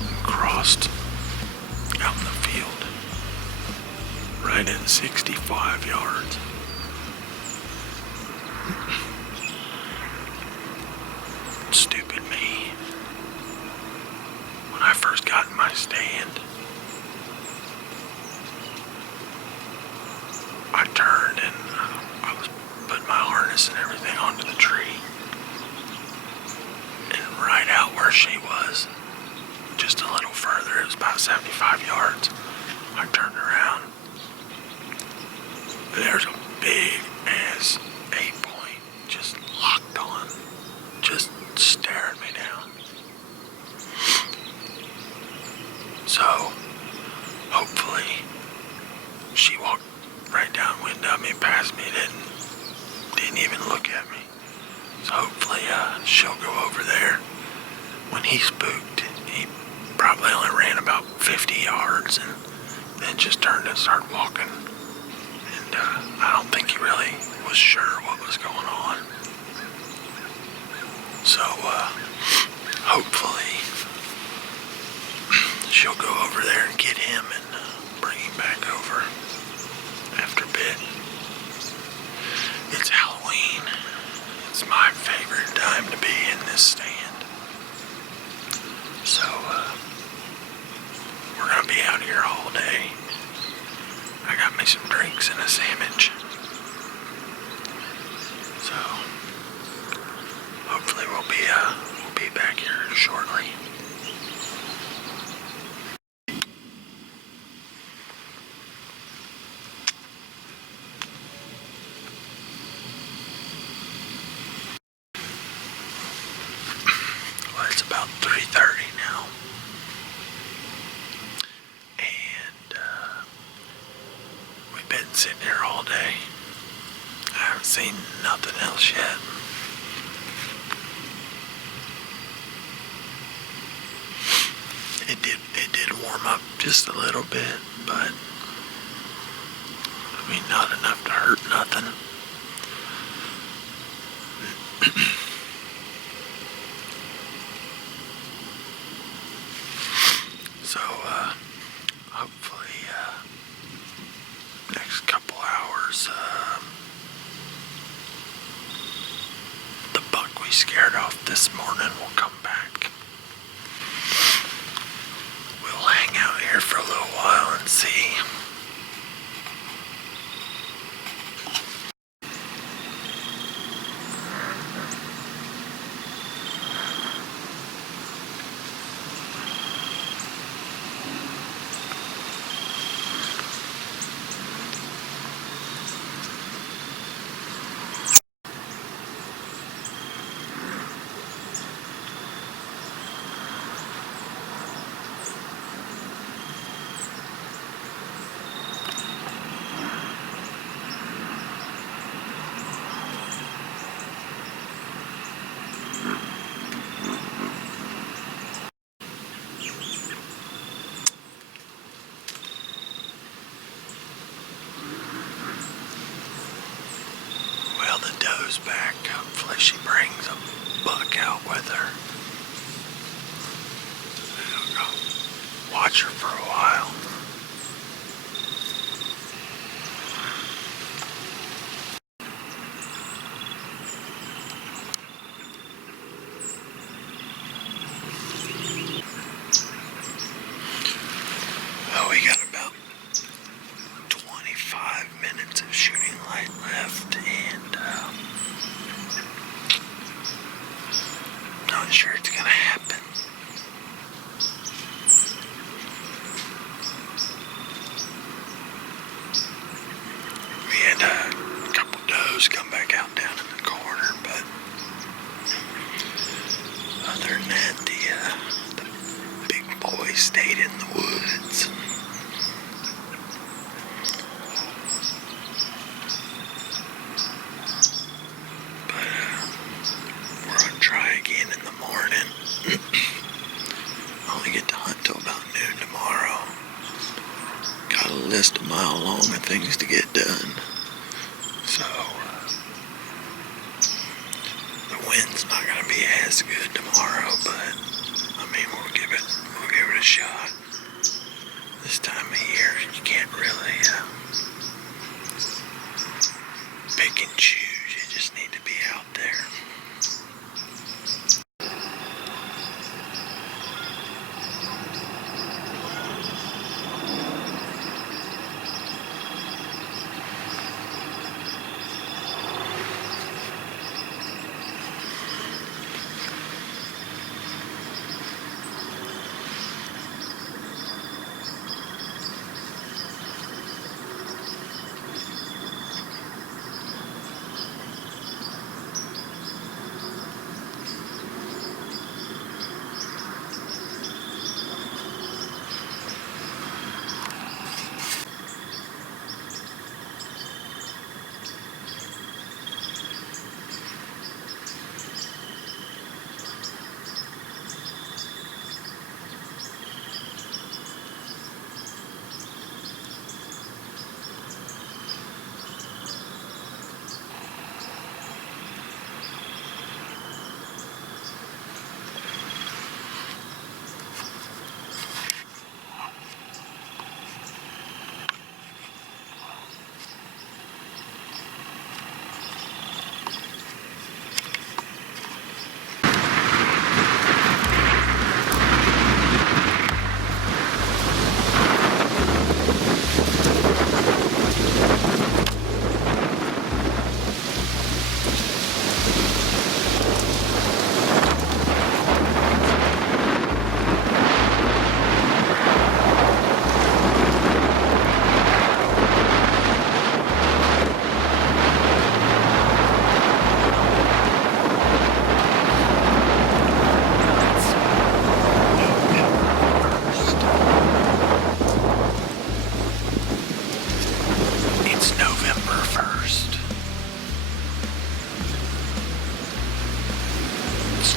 and crossed out in the field, right at 65 yards. Stupid me. When I first got in my stand, I turned and I was putting my harness and everything onto the tree. And right out where she was, just a little further, it was about 75 yards, I turned around. There's a big ass 8-point just locked on, just staring me down. So, hopefully, she walked right downwind of me, past me, didn't even look at me. So hopefully she'll go over there. When he spooked, he probably only ran about 50 yards and then just turned and started walking. And I don't think he really was sure what was going on. So hopefully she'll go over there and get him and bring him back over after a bit. It's Halloween. It's my favorite time to be in this stand. So, we're gonna be out here all day. I got me some drinks and a sandwich. So, hopefully we'll be back here shortly. It's about 3:30 now, and we've been sitting here all day. I haven't seen nothing else yet. It did warm up just a little bit, but I mean not enough to hurt nothing. So, hopefully, next couple hours, the buck we scared off this morning will come back. We'll hang out here for a little while and see. The doe's back. Hopefully she brings a buck out with her. I'll go watch her for a while. Oh, we got about 25 minutes of shooting light left, and not sure it's gonna happen. We had a couple does come back out down in the corner, but other than that, the big boy stayed in the woods. List a mile long of things to get done. So the wind's not gonna be as good tomorrow, but I mean we'll give it shot. This time of year, you can't really pick and choose. You just need to be out there.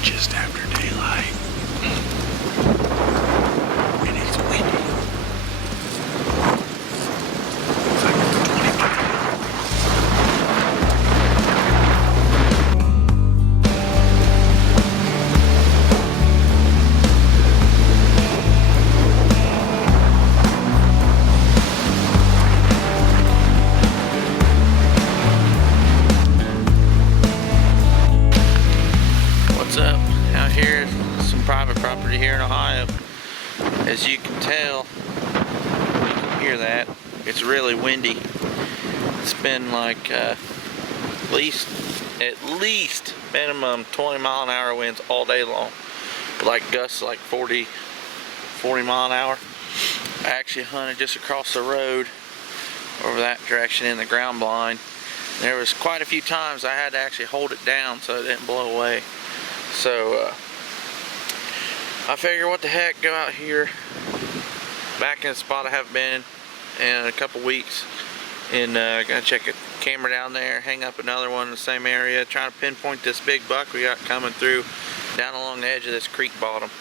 Just after daylight, and it's windy. It's like 25. What's up? Out here, some private property here in Ohio. As you can tell, you can hear that. It's really windy. It's been like at least minimum 20-mile-an-hour winds all day long. Like gusts like 40 mile an hour. I actually hunted just across the road over that direction in the ground blind. There was quite a few times I had to actually hold it down so it didn't blow away. So I figure what the heck, go out here back in a spot I haven't been in a couple weeks, and gonna check a camera down there, hang up another one in the same area, trying to pinpoint this big buck we got coming through down along the edge of this creek bottom.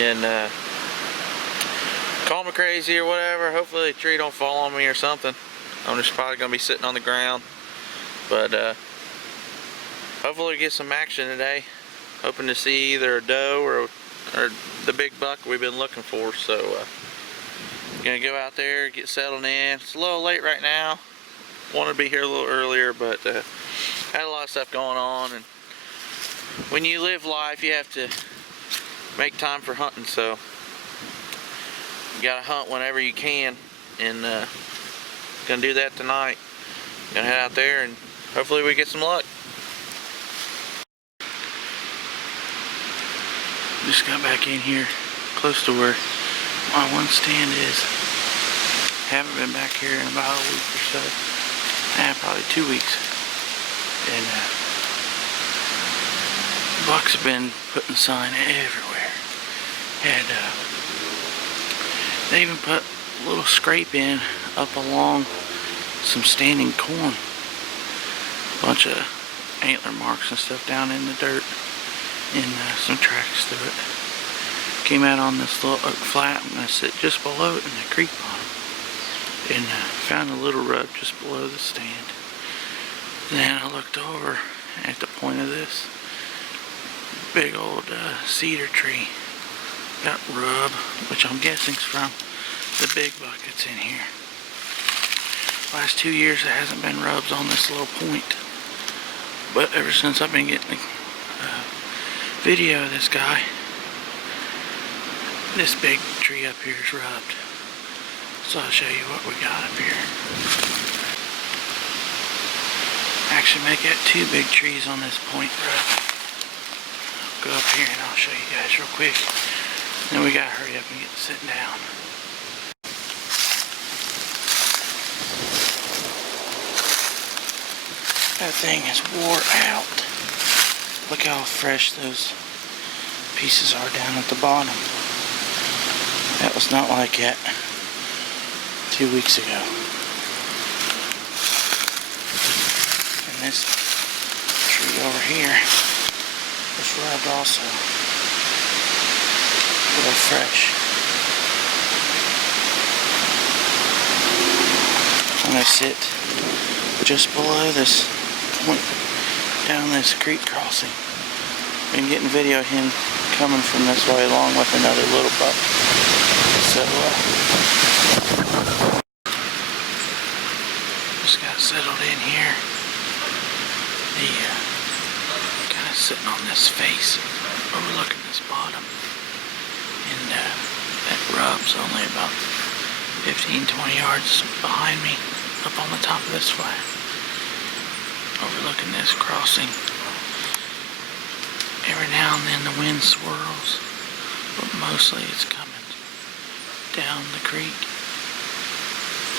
And call me crazy or whatever, hopefully the tree don't fall on me or something. I'm just probably gonna be sitting on the ground, but hopefully we get some action today. Hoping to see either a doe or the big buck we've been looking for. So gonna go out there, get settled in. It's a little late right now. Wanted to be here a little earlier, but had a lot of stuff going on, and when you live life you have to make time for hunting, so you gotta hunt whenever you can, and gonna do that tonight. Gonna head out there and hopefully we get some luck. Just got back in here, close to where my one stand is. Haven't been back here in about a week or so. Probably 2 weeks. And bucks have been putting sign everywhere. And they even put a little scrape in up along some standing corn. Bunch of antler marks and stuff down in the dirt. And some tracks through it. Came out on this little oak flat. I'm going to sit just below it in the creek bottom. And found a little rut just below the stand. Then I looked over at the point of this big old cedar tree. Got rub, which I'm guessing is from the big buckets in here. Last 2 years there hasn't been rubs on this little point, but ever since I've been getting a video of this guy, this big tree up here is rubbed. So I'll show you what we got up here. Actually make that 2 big trees on this point rub. I'll go up here and I'll show you guys real quick. Then we gotta hurry up and get sitting down. That thing is wore out. Look how fresh those pieces are down at the bottom. That was not like that 2 weeks ago. And this tree over here was rubbed also. Real fresh. I'm going to sit just below this point down this creek crossing. Been getting video of him coming from this way along with another little buck. So, just got settled in here. The kind of sitting on this face, overlooking this bottom. And that rub's only about 15-20 yards behind me, up on the top of this flat, overlooking this crossing. Every now and then the wind swirls, but mostly it's coming down the creek,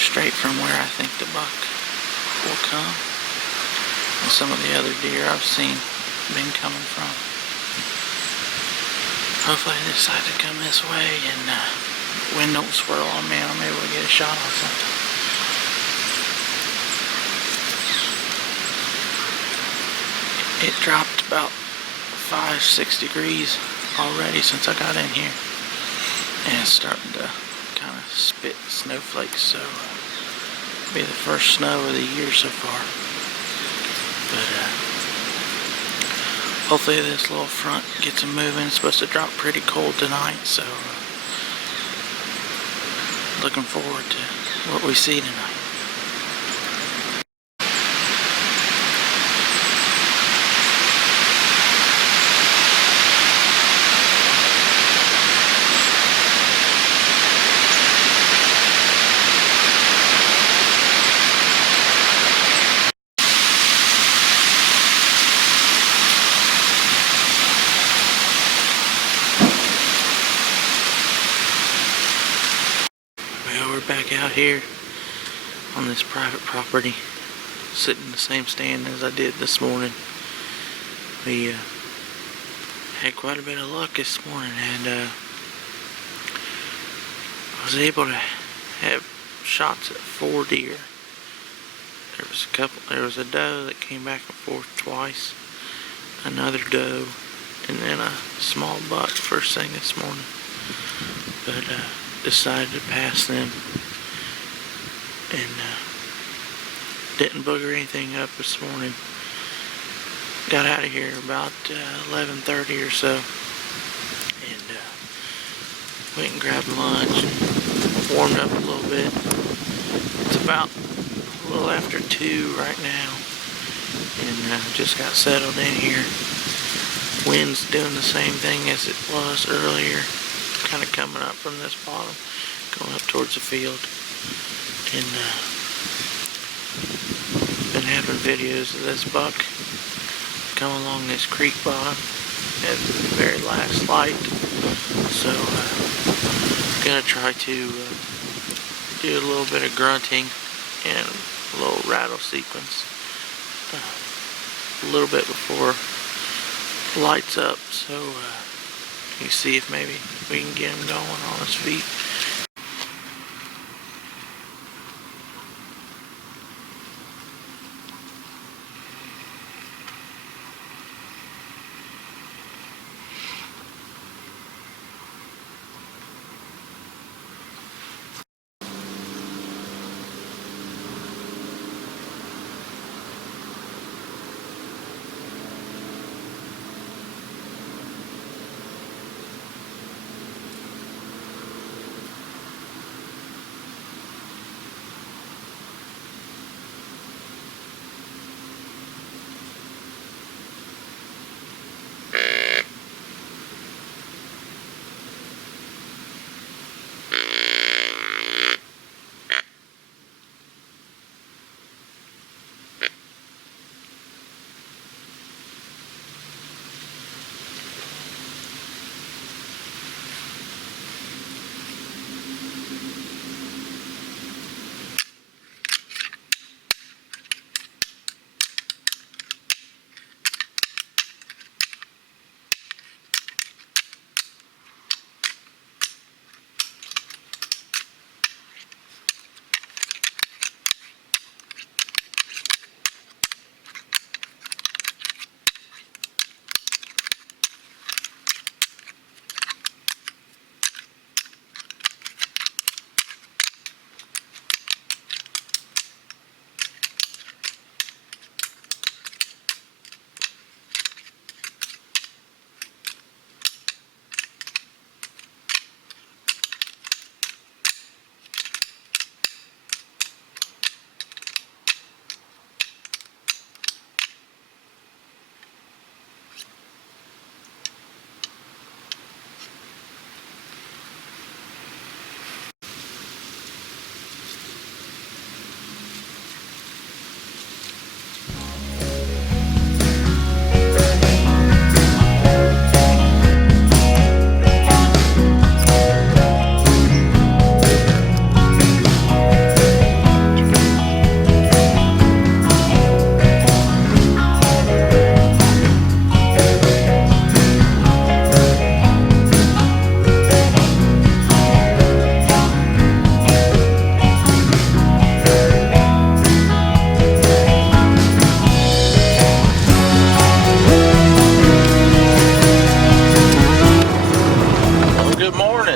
straight from where I think the buck will come, and some of the other deer I've seen been coming from. Hopefully they decide to come this way and the wind don't swirl on me and I'm able to get a shot on something. It dropped about 5-6 degrees already since I got in here, and it's starting to kind of spit snowflakes, so it'll be the first snow of the year so far. But hopefully this little front gets them moving. It's supposed to drop pretty cold tonight, so looking forward to what we see tonight. Back out here on this private property, sitting in the same stand as I did this morning. We had quite a bit of luck this morning, and I was able to have shots at 4 deer. There was a doe that came back and forth twice, another doe, and then a small buck first thing this morning. But decided to pass them and didn't booger anything up this morning. Got out of here about 11:30 or so, and went and grabbed lunch and warmed up a little bit. It's about a little after 2 right now, and just got settled in here. Wind's doing the same thing as it was earlier, kind of coming up from this bottom, going up towards the field. And been having videos of this buck come along this creek bottom at the very last light. So gonna try to do a little bit of grunting and a little rattle sequence a little bit before lights up, so you see if maybe we can get him going on his feet.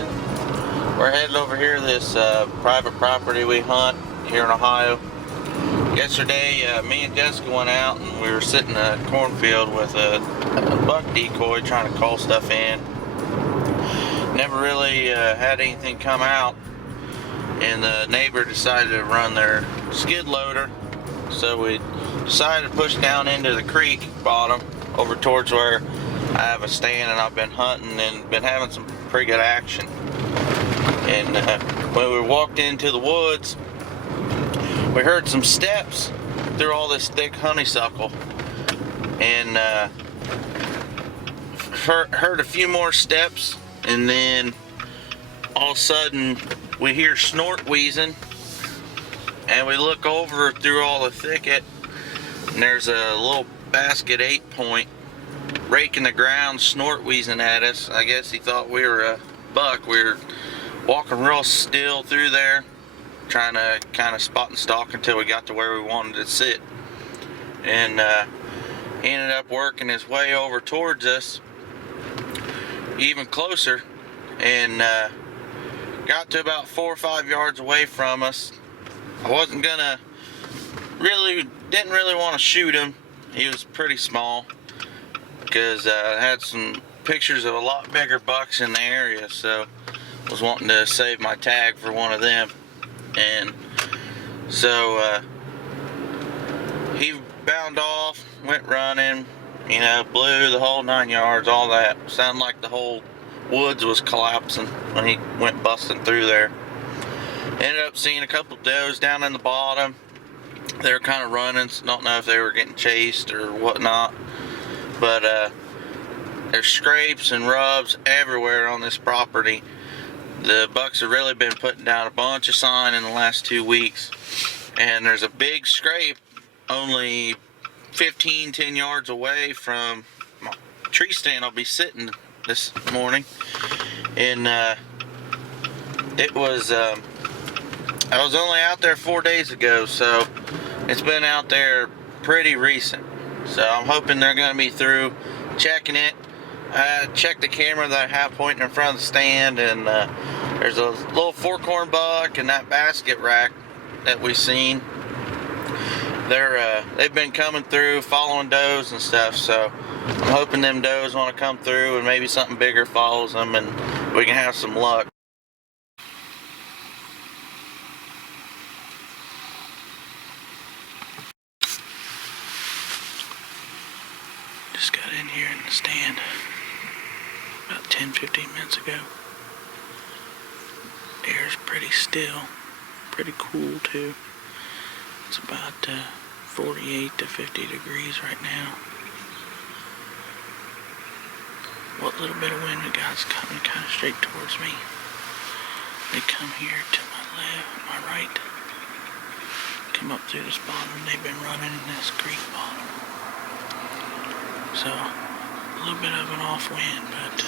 morning. We're heading over here to this private property we hunt here in Ohio. Yesterday, me and Jessica went out and we were sitting in a cornfield with a buck decoy trying to call stuff in. Never really had anything come out, and the neighbor decided to run their skid loader, so we decided to push down into the creek bottom over towards where I have a stand, and I've been hunting and been having some pretty good action. And when we walked into the woods, we heard some steps through all this thick honeysuckle, and heard a few more steps, and then all of a sudden we hear snort wheezing, and we look over through all the thicket, and there's a little basket 8-point raking the ground, snort wheezing at us. I guess he thought we were a buck. We were walking real still through there, trying to kind of spot and stalk until we got to where we wanted to sit, and he ended up working his way over towards us even closer, and got to about 4 or 5 yards away from us. I wasn't gonna didn't really want to shoot him. He was pretty small, because I had some pictures of a lot bigger bucks in the area, so I was wanting to save my tag for one of them. And so he bound off, went running, blew the whole 9 yards, all that. Sounded like the whole woods was collapsing when he went busting through there. Ended up seeing a couple does down in the bottom. They were kind of running, so don't know if they were getting chased or whatnot. But there's scrapes and rubs everywhere on this property. The bucks have really been putting down a bunch of sign in the last 2 weeks. And there's a big scrape only 10 yards away from my tree stand I'll be sitting this morning. And it was, I was only out there 4 days ago, so it's been out there pretty recent. So I'm hoping they're going to be through checking it. I checked the camera that I have pointing in front of the stand, and there's a little 4-corn buck and that basket rack that we've seen. They've been coming through, following does and stuff, so I'm hoping them does want to come through and maybe something bigger follows them and we can have some luck. Just got in here in the stand about 10-15 minutes ago. Air's pretty still, pretty cool too. It's about 48 to 50 degrees right now. What little bit of wind we got is coming kind of straight towards me. They come here to my left, my right, come up through this bottom. They've been running in this creek bottom. So, a little bit of an off wind, but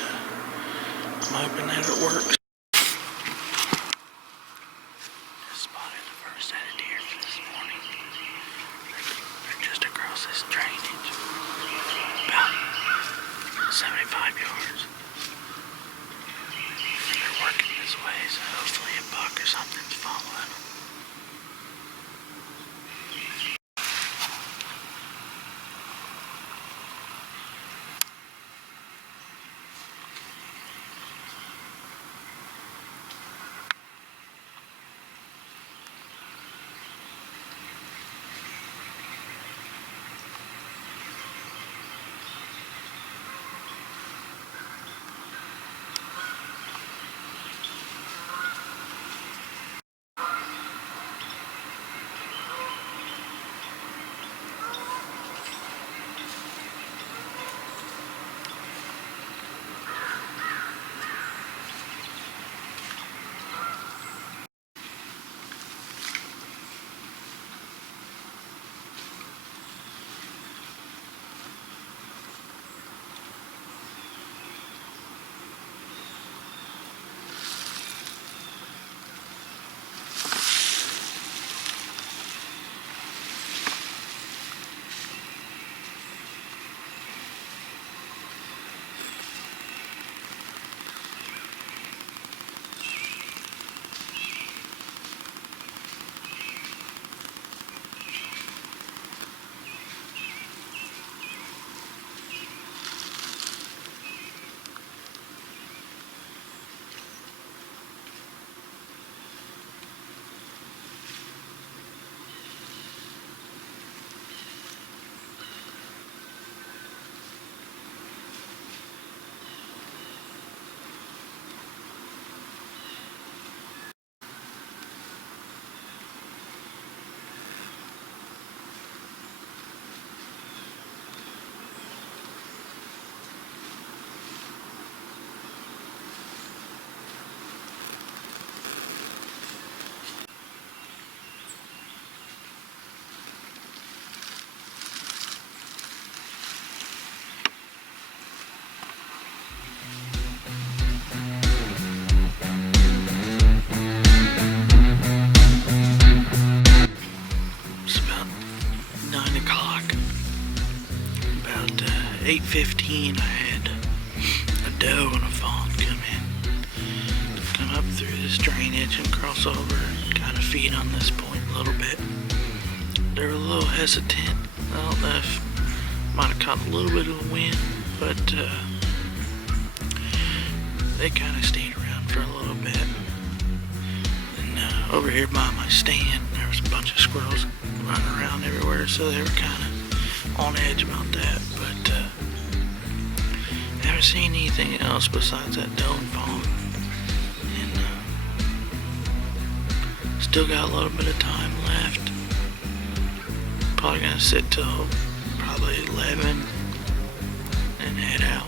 I'm hoping that it works. Just spotted the first set of deer for this morning. They're just across this drainage, about 75 yards. They're working this way, so hopefully a buck or something's following them. 8:15, I had a doe and a fawn come up through this drainage and cross over and kind of feed on this point a little bit. They were a little hesitant. I don't know if might have caught a little bit of a wind, but they kind of stayed around for a little bit. And over here by my stand, there was a bunch of squirrels running around everywhere, so they were kind of on edge about that. But haven't seen anything else besides that doe and fawn. And still got a little bit of time left. Probably gonna sit till probably 11 and head out.